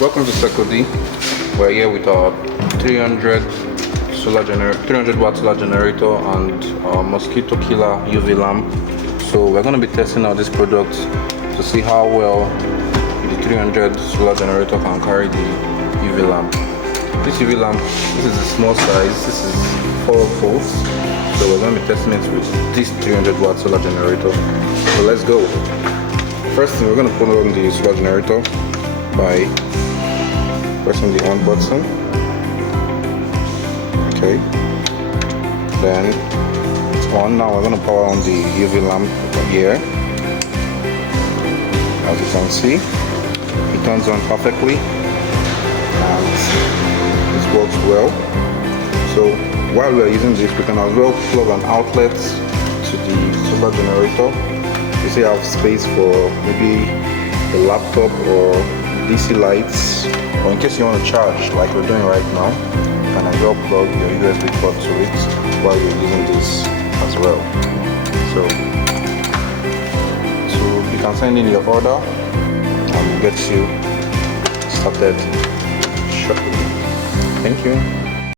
Welcome to Circle D. We're here with our 300 watt solar generator and our mosquito killer UV lamp. So we're going to be testing out this product to see how well the 300 solar generator can carry the UV lamp. This UV lamp, this is a small size, this is 4 volts. So we're going to be testing it with this 300 watt solar generator. So let's go. First thing, we're going to put on the solar generator by pressing the on button. Okay, then it's on. Now we're going to power on the UV lamp over here. As you can see, it turns on perfectly and it works well. So while we are using this, we can as well plug an outlet to the solar generator. You see, I have space for maybe a laptop or DC lights, or in case you want to charge like we're doing right now, you can as well plug your USB port to it while you're using this as well. So you can send in your order and we'll get you started shortly. Thank you.